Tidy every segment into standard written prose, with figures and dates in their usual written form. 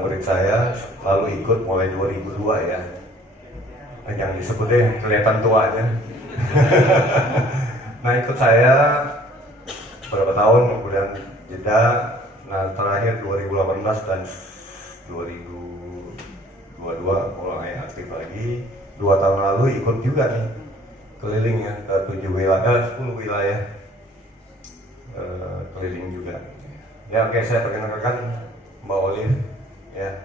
murid saya lalu ikut mulai 2002 ya. Yang disebutnya kelihatan tuanya. Nah ikut saya beberapa tahun, kemudian jeda. Nah terakhir 2018 dan 2022 mulai aktif lagi. 2 tahun lalu ikut juga nih keliling ya ke 10 wilayah keliling juga. Ya oke, saya perkenalkan Mbak Olive ya.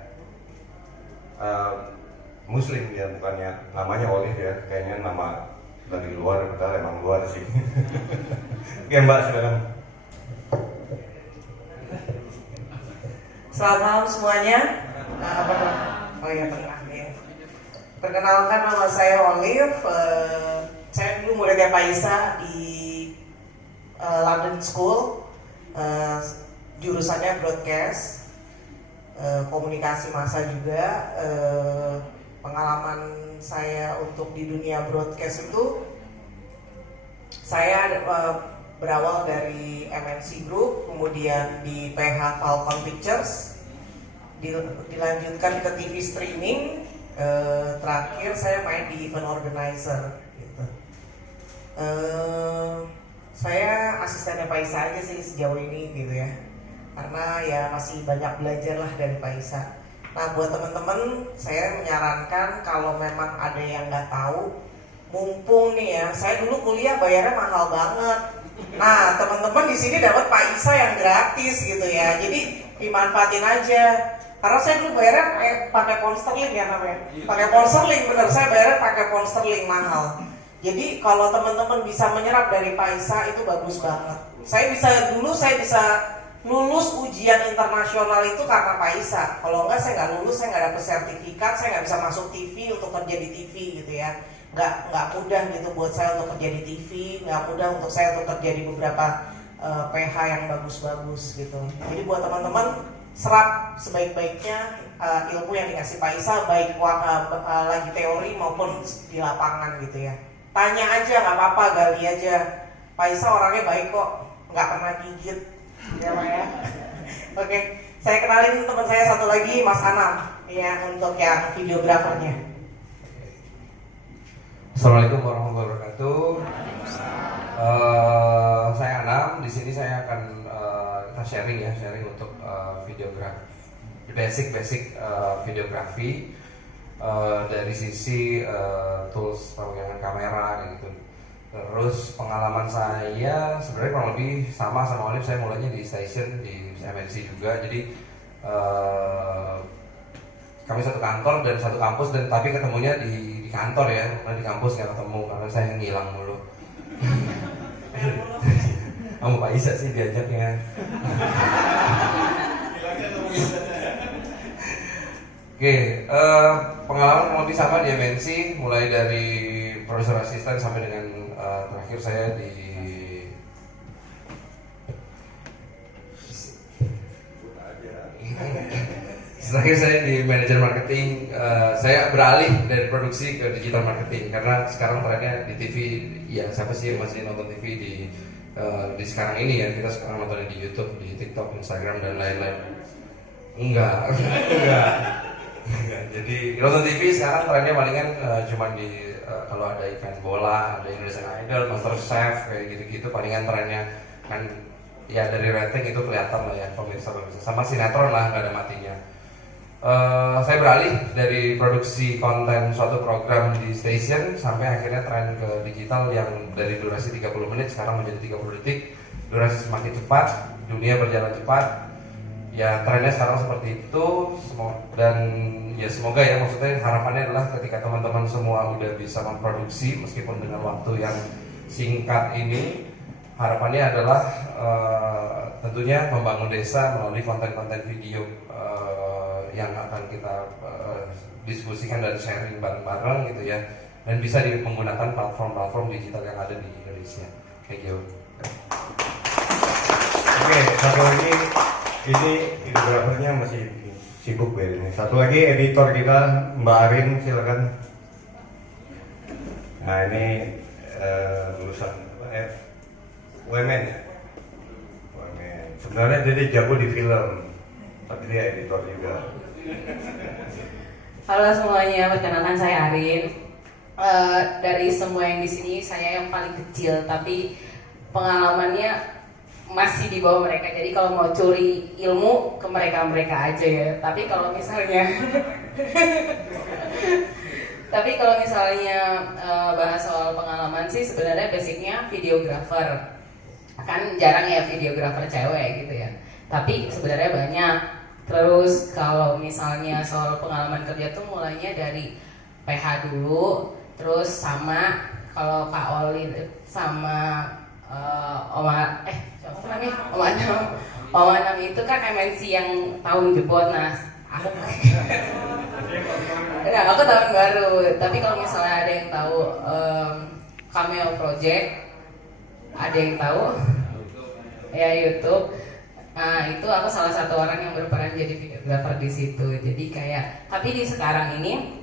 Muslim ya, bukannya namanya Olive ya, kayaknya nama dari luar, padahal emang luar sih. Oke Mbak, silakan. Selamat malam semuanya. Oh ya, pernah ya. Perkenalkan, nama saya Olive. Saya dulu muridnya Pak Isa di London School. Jurusannya broadcast, komunikasi massa juga. Pengalaman saya untuk di dunia broadcast itu, saya berawal dari MNC Group, kemudian di PH Falcon Pictures, dilanjutkan ke TV streaming, terakhir saya main di event organizer gitu. Saya asistennya Pak Isa aja sih sejauh ini gitu ya, karena ya masih banyak belajar lah dari Pak Isa. Nah buat teman-teman, saya menyarankan kalau memang ada yang nggak tahu, mumpung nih ya, saya dulu kuliah bayarnya mahal banget. Nah teman-teman di sini dapat Pak Isa yang gratis gitu ya, jadi dimanfaatin aja. Karena saya dulu bayarnya pakai pound sterling ya namanya, pakai pound sterling, bener, saya bayarnya pakai pound sterling mahal. Jadi kalau teman-teman bisa menyerap dari Pak Isa itu bagus banget. Saya bisa lulus ujian internasional itu karena Pak Isa. Kalau enggak saya nggak lulus, saya nggak dapet sertifikat, saya nggak bisa masuk TV untuk kerja di TV gitu ya. Nggak mudah gitu buat saya untuk kerja di TV, nggak mudah untuk saya untuk kerja di beberapa PH yang bagus-bagus gitu. Jadi buat teman-teman, serap sebaik-baiknya ilmu yang dikasih Pak Isa, baik lagi teori maupun di lapangan gitu ya. Tanya aja, nggak apa-apa, gali aja. Pak Isa orangnya baik kok, nggak pernah gigit. Ya Pak ya. Oke, saya kenalin teman saya satu lagi, Mas Anam ya, untuk yang videografernya. Assalamualaikum warahmatullahi wabarakatuh. Saya Anam. Di sini saya akan kita sharing untuk videografi, basic videografi dari sisi tools pemegangan kamera gitu. Terus pengalaman saya sebenarnya kurang lebih sama Olive. Saya mulainya di station di MNC juga. Jadi kami satu kantor dan satu kampus, dan tapi ketemunya di kantor ya, karena di kampus nggak ketemu karena saya ngilang mulu. Kamu Pak Isa sih diajaknya. Oke, pengalaman kurang lebih sama di MNC, mulai dari produser asisten sampai dengan terakhir saya di manajer marketing. Saya beralih dari produksi ke digital marketing karena sekarang trennya di TV. Ya siapa sih yang masih nonton TV di sekarang ini ya? Kita sekarang nontonnya di YouTube, di TikTok, Instagram dan lain-lain. Enggak. Jadi nonton TV sekarang trennya palingan cuma di kalau ada event bola, ada Indonesian Idol, Master Chef kayak gitu-gitu, palingan trennya kan ya dari rating itu kelihatan lah ya pemirsa sama sinetron lah, nggak ada matinya. Saya beralih dari produksi konten suatu program di station sampai akhirnya tren ke digital yang dari durasi 30 menit sekarang menjadi 30 detik. Durasi semakin cepat, dunia berjalan cepat. Ya trennya sekarang seperti itu, dan ya semoga ya, maksudnya harapannya adalah ketika teman-teman semua udah bisa memproduksi meskipun dengan waktu yang singkat ini, harapannya adalah tentunya membangun desa melalui konten-konten video yang akan kita diskusikan dan sharing bareng-bareng gitu ya, dan bisa menggunakan platform-platform digital yang ada di Indonesia. Thank you. Oke, satu lagi, ini videografernya masih sibuk ini. Satu lagi editor kita, Mbak Arin, silakan. Nah ini lulusan UMN ya. UMN. Sebenarnya jadi jago di film. tapi dia editor juga. Halo semuanya, perkenalkan saya Arin. Dari semua yang di sini saya yang paling kecil, tapi pengalamannya masih di bawah mereka. Jadi kalau mau curi ilmu ke mereka aja ya. Tapi kalau misalnya bahas soal pengalaman sih sebenarnya basicnya videographer. Kan jarang ya videographer cewek gitu ya. Tapi sebenarnya banyak. Terus kalau misalnya soal pengalaman kerja tuh mulainya dari PH dulu, terus sama kalau Kak Oli sama Om Anam itu kan MNC yang tahun jebot. Nah aku tahun baru. Tapi kalau misalnya ada yang tahu Cameo Project, ada yang tahu ya YouTube. Nah itu aku salah satu orang yang berperan jadi videographer di situ. Jadi kayak, tapi di sekarang ini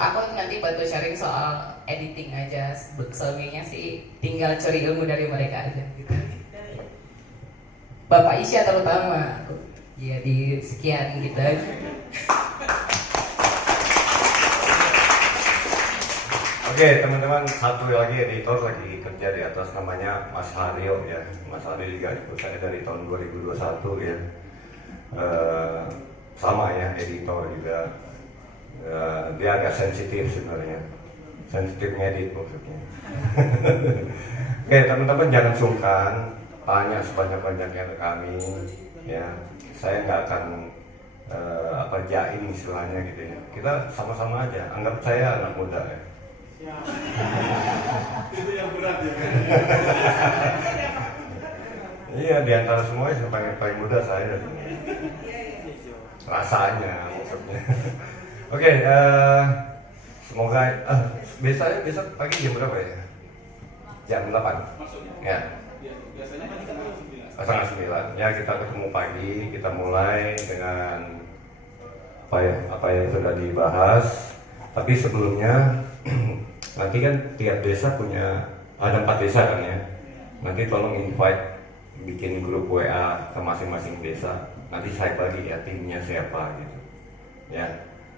aku nanti bantu sharing soal editing aja. Selebihnya sih tinggal curi ilmu dari mereka aja gitu. Bapak Isya terutama, ya di sekian gitu aja. Oke teman-teman, satu lagi editor lagi kerja di atas, namanya Mas Haryo ya. Mas Haryo juga ikut saya dari tahun 2021 ya. Sama ya, editor juga. Dia agak sensitif sebenarnya, sensitif ngedit maksudnya. Oke teman-teman, jangan sungkan, tanya sebanyak-banyaknya ke kami ya. Saya nggak akan jaim istilahnya gitu ya. Kita sama-sama aja, anggap saya anak muda ya. Itu yang berat ya. Iya, di antara semua yang paling muda saya. Rasanya maksudnya. Oke, semoga biasanya besok pagi jam berapa ya? Jam 8. Ya. Biasanya pagi setengah 9. Ya, kita ketemu pagi, kita mulai dengan apa yang sudah dibahas. Tapi sebelumnya nanti kan tiap desa ada 4 desa kan ya. Nanti tolong invite, bikin grup WA ke masing-masing desa. Nanti saya bagi ya timnya siapa gitu. Ya,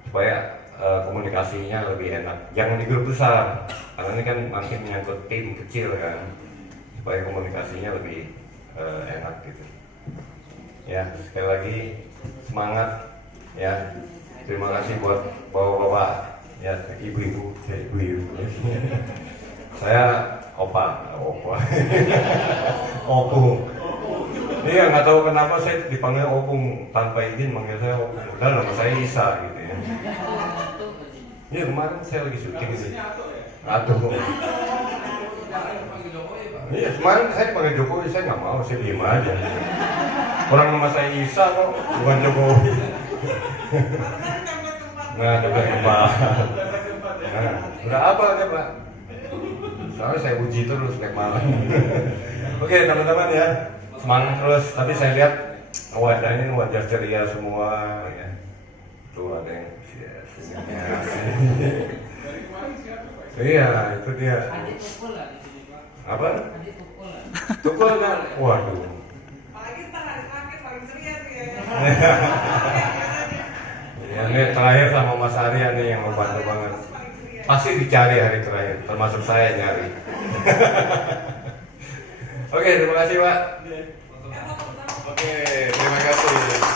supaya komunikasinya lebih enak. Jangan di grup besar, karena ini kan nanti menyangkut tim kecil kan. Supaya komunikasinya lebih enak gitu. Ya, sekali lagi semangat ya. Terima kasih buat bapak-bapak. Ya, ibu-ibu. Saya opa. Opung. Iya, nggak tahu kenapa saya dipanggil opung tanpa izin, manggil saya opung. Udah nama saya Isa gitu ya. Iya, kemarin saya lagi syuting gitu. Atuh. Iya, kemarin saya dipanggil Jokowi, saya nggak mau, saya diem aja. Orang nama saya Isa kok, bukan Jokowi. Nah, udah kembali. Nah, udah apa aja Pak? Soalnya saya uji terus tiap malam. Oke teman-teman ya, semangat terus. Tapi saya lihat wajahnya ini wajah ceria semua ya. Tuh ada yang senyumnya. Iya, itu dia. Apa? Tukul kan? Waduh. Apalagi ntar hari terakhir paling ceria tuh ya. Ya, ini terakhir sama Mas Arya nih yang membantu banget. Pasti dicari hari terakhir, termasuk saya nyari. Oke, terima kasih Pak. Oke, terima kasih.